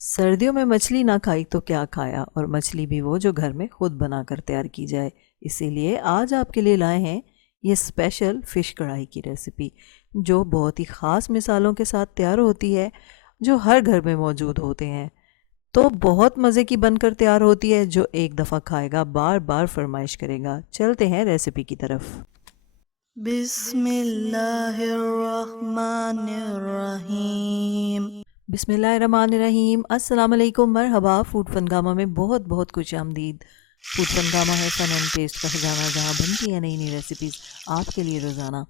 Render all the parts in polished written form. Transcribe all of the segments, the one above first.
सर्दियों में मछली ना खाई तो क्या खाया, और मछली भी वो जो घर में खुद बनाकर तैयार की जाए। इसीलिए आज आपके लिए लाए हैं ये स्पेशल फ़िश कढ़ाई की रेसिपी, जो बहुत ही ख़ास मिसालों के साथ तैयार होती है, जो हर घर में मौजूद होते हैं। तो बहुत मज़े की बनकर तैयार होती है, जो एक दफ़ा खाएगा बार बार फरमाइश करेगा। चलते हैं रेसिपी की तरफ। बिस्मिल्लाहिर्रहमानिर्रहीम। बिस्मिल्लाहिर्रहमानिर्रहीम। अस्सलाम वालेकुम, मरहबा। फूड फनगामा में बहुत बहुत खुश आमदीद। फूड फनगामा है फ़न एंड टेस्ट का खजाना, जहाँ बनती है नई नई रेसिपीज़ आपके लिए रोज़ाना।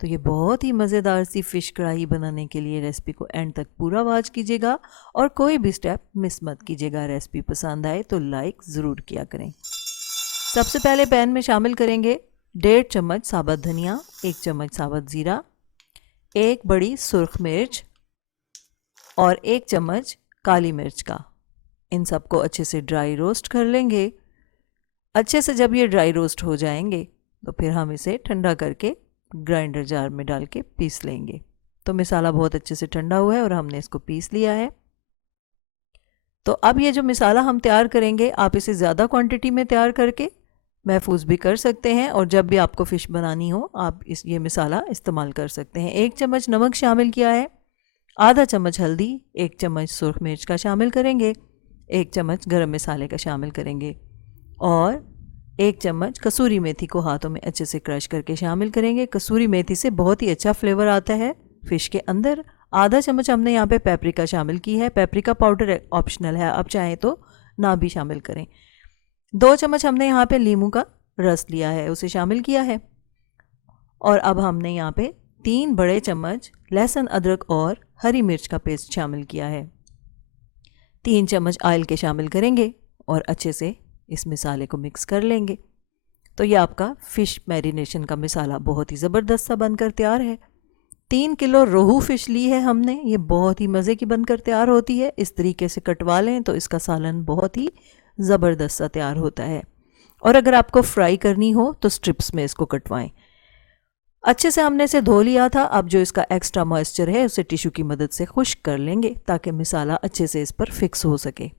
तो ये बहुत ही मज़ेदार सी फ़िश कढ़ाई बनाने के लिए रेसिपी को एंड तक पूरा वॉच कीजिएगा और कोई भी स्टेप मिस मत कीजिएगा। रेसिपी पसंद आए तो लाइक ज़रूर किया करें। सबसे पहले पैन में शामिल करेंगे 1.5 चम्मच साबुत धनिया, 1 चम्मच साबुत ज़ीरा, 1 बड़ी सुर्ख मिर्च और 1 चम्मच काली मिर्च का। इन सबको अच्छे से ड्राई रोस्ट कर लेंगे। अच्छे से जब ये ड्राई रोस्ट हो जाएंगे तो फिर हम इसे ठंडा करके ग्राइंडर जार में डाल के पीस लेंगे। तो मसाला बहुत अच्छे से ठंडा हुआ है और हमने इसको पीस लिया है। तो अब ये जो मसाला हम तैयार करेंगे, आप इसे ज़्यादा क्वांटिटी में तैयार करके महफूज भी कर सकते हैं, और जब भी आपको फ़िश बनानी हो आप ये मसाला इस्तेमाल कर सकते हैं। 1 चम्मच नमक शामिल किया है, आधा चम्मच हल्दी, 1 चम्मच सुरख मिर्च का शामिल करेंगे, 1 चम्मच गरम मसाले का शामिल करेंगे और 1 चम्मच कसूरी मेथी को हाथों में अच्छे से क्रश करके शामिल करेंगे। कसूरी मेथी से बहुत ही अच्छा फ्लेवर आता है फ़िश के अंदर। आधा चम्मच हमने यहाँ पे पेपरिका शामिल की है। पेपरिका पाउडर ऑप्शनल है, आप चाहें तो ना भी शामिल करें। 2 चम्मच हमने यहाँ पे नींबू का रस लिया है, उसे शामिल किया है। और अब हमने यहाँ पे 3 बड़े चम्मच लहसुन, अदरक और हरी मिर्च का पेस्ट शामिल किया है। 3 चम्मच ऑयल के शामिल करेंगे और अच्छे से इस मसाले को मिक्स कर लेंगे। तो ये आपका फ़िश मैरिनेशन का मसाला बहुत ही ज़बरदस्त सा बनकर तैयार है। 3 किलो रोहू फ़िश ली है हमने, ये बहुत ही मज़े की बनकर तैयार होती है। इस तरीके से कटवा लें तो इसका सालन बहुत ही ज़बरदस्त सा तैयार होता है। और अगर आपको फ्राई करनी हो तो स्ट्रिप्स में इसको कटवाएं। अच्छे से हमने इसे धो लिया था। अब जो इसका एक्स्ट्रा मॉइस्चर है उसे टिश्यू की मदद से खुश्क कर लेंगे ताकि मसाला अच्छे से इस पर फिक्स हो सके।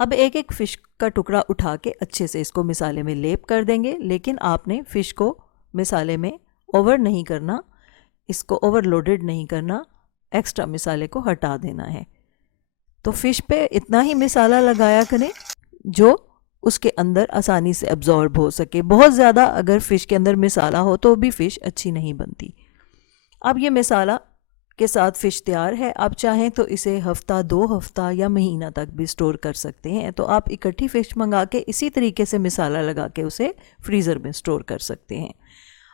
अब एक एक फ़िश का टुकड़ा उठा के अच्छे से इसको मसाले में लेप कर देंगे, लेकिन आपने फ़िश को मसाले में ओवर नहीं करना, इसको ओवरलोडेड नहीं करना, एक्स्ट्रा मसाले को हटा देना है। तो फ़िश पे इतना ही मसाला लगाया करें जो उसके अंदर आसानी से अब्जॉर्ब हो सके। बहुत ज़्यादा अगर फ़िश के अंदर मसाला हो तो भी फ़िश अच्छी नहीं बनती। अब ये मसाला के साथ फ़िश तैयार है। आप चाहें तो इसे हफ्ता, 2 हफ्ता या महीना तक भी स्टोर कर सकते हैं। तो आप इकट्ठी फ़िश मंगा के इसी तरीके से मसाला लगा के उसे फ्रीज़र में स्टोर कर सकते हैं।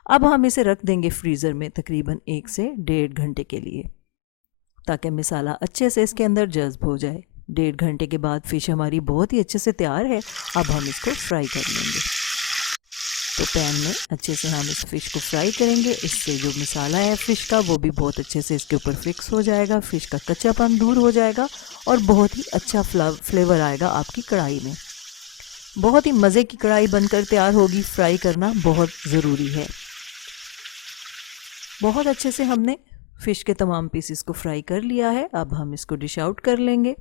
अब हम इसे रख देंगे फ्रीज़र में तकरीबन 1 से 1.5 घंटे के लिए, ताकि मसाला अच्छे से इसके अंदर जज्ब हो जाए। 1.5 घंटे के बाद फ़िश हमारी बहुत ही अच्छे से तैयार है। अब हम इसको फ्राई कर लेंगे। तो पैन में अच्छे से हम इस फ़िश को फ्राई करेंगे। इससे जो मसाला है फ़िश का वो भी बहुत अच्छे से इसके ऊपर फिक्स हो जाएगा, फ़िश का कच्चापन दूर हो जाएगा और बहुत ही अच्छा फ्लेवर आएगा आपकी कढ़ाई में। बहुत ही मज़े की कढ़ाई बनकर तैयार होगी। फ्राई करना बहुत ज़रूरी है। बहुत अच्छे से हमने फ़िश के तमाम पीसेस को फ्राई कर लिया है। अब हम इसको डिश आउट कर लेंगे।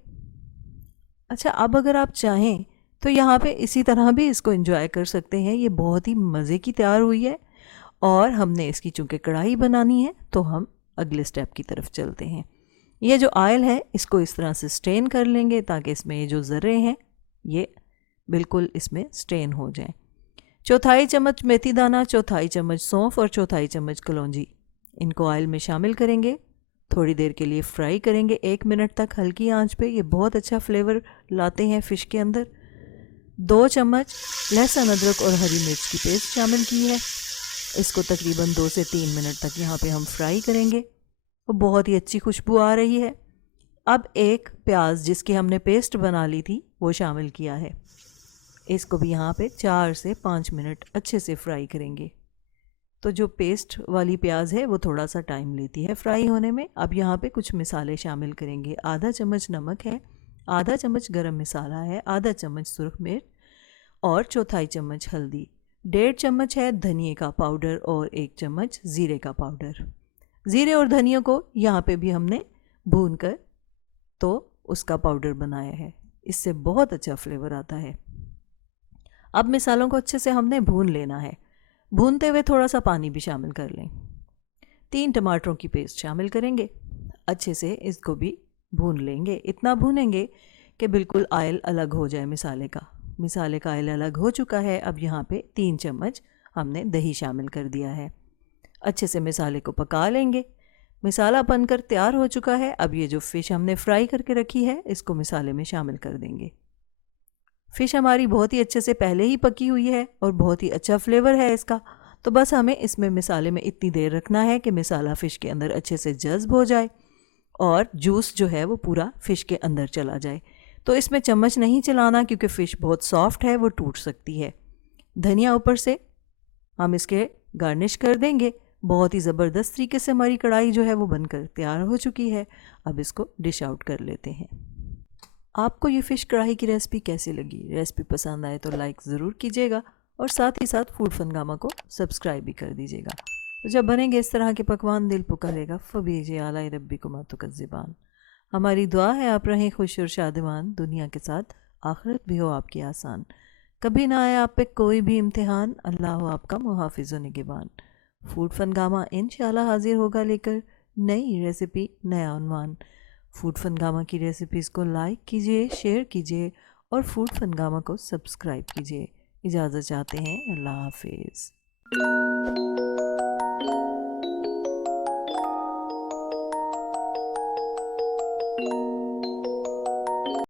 अच्छा, अब अगर आप चाहें तो यहाँ पे इसी तरह भी इसको एंजॉय कर सकते हैं। ये बहुत ही मज़े की तैयार हुई है। और हमने इसकी चूँकि कढ़ाई बनानी है तो हम अगले स्टेप की तरफ चलते हैं। ये जो ऑयल है इसको इस तरह से स्ट्रेन कर लेंगे ताकि इसमें ये जो ज़र्रे हैं ये बिल्कुल इसमें स्ट्रेन हो जाएं। 1/4 चम्मच मेथी दाना, 1/4 चम्मच सौंफ और 1/4 चम्मच कलौंजी, इनको ऑयल में शामिल करेंगे। थोड़ी देर के लिए फ्राई करेंगे, 1 मिनट तक हल्की आंच पे। ये बहुत अच्छा फ्लेवर लाते हैं फ़िश के अंदर। 2 चम्मच लहसुन, अदरक और हरी मिर्च की पेस्ट शामिल की है। इसको तकरीबन 2 से 3 मिनट तक यहाँ पे हम फ्राई करेंगे। वो बहुत ही अच्छी खुशबू आ रही है। अब एक प्याज जिसकी हमने पेस्ट बना ली थी वो शामिल किया है। इसको भी यहाँ पे 4 से 5 मिनट अच्छे से फ्राई करेंगे। तो जो पेस्ट वाली प्याज है वो थोड़ा सा टाइम लेती है फ्राई होने में। अब यहाँ पे कुछ मसाले शामिल करेंगे। आधा चम्मच नमक है, आधा चम्मच गरम मसाला है, आधा चम्मच सुरख मिर्च और 1/4 चम्मच हल्दी, 1.5 चम्मच है धनिए का पाउडर और 1 चम्मच ज़ीरे का पाउडर। ज़ीरे और धनिया को यहाँ पे भी हमने भून कर तो उसका पाउडर बनाया है। इससे बहुत अच्छा फ्लेवर आता है। अब मिसालों को अच्छे से हमने भून लेना है। भूनते हुए थोड़ा सा पानी भी शामिल कर लें। 3 टमाटरों की पेस्ट शामिल करेंगे। अच्छे से इसको भी भून लेंगे। इतना भूनेंगे कि बिल्कुल ऑयल अलग हो जाए मिसाले का। मिसाले का ऑयल अलग हो चुका है। अब यहाँ पे 3 चम्मच हमने दही शामिल कर दिया है। अच्छे से मिसाले को पका लेंगे। मिसाला बनकर तैयार हो चुका है। अब ये जो फ़िश हमने फ्राई करके रखी है इसको मिसाले में शामिल कर देंगे। फ़िश हमारी बहुत ही अच्छे से पहले ही पकी हुई है और बहुत ही अच्छा फ्लेवर है इसका। तो बस हमें इसमें मिसाले में इतनी देर रखना है कि मिसाला फ़िश के अंदर अच्छे से जज़्ब हो जाए और जूस जो है वो पूरा फ़िश के अंदर चला जाए। तो इसमें चम्मच नहीं चलाना क्योंकि फ़िश बहुत सॉफ्ट है, वो टूट सकती है। धनिया ऊपर से हम इसके गार्निश कर देंगे। बहुत ही ज़बरदस्त तरीके से हमारी कढ़ाई जो है वो बनकर तैयार हो चुकी है। अब इसको डिश आउट कर लेते हैं। आपको ये फ़िश कढ़ाई की रेसिपी कैसी लगी? रेसिपी पसंद आए तो लाइक ज़रूर कीजिएगा और साथ ही साथ फूड फनगामा को सब्सक्राइब भी कर दीजिएगा। तो जब बनेंगे इस तरह के पकवान दिल पुकारेगा फ़बीजे आला रब्बी को मातुक ज़िबान। हमारी दुआ है आप रहें खुश और शादमान, दुनिया के साथ आखिरत भी हो आपकी आसान। कभी ना आए आप पे कोई भी इम्तिहान, अल्लाह हो आपका मुहाफिज़ व निगहबान। फूड फनगामा इंशाल्लाह हाजिर होगा लेकर नई रेसिपी, नया उन्वान। फूड फनगामा की रेसिपीज़ को लाइक कीजिए, शेयर कीजिए और फूड फनगामा को सब्सक्राइब कीजिए। इजाज़त चाहते हैं, अल्लाह हाफिज़।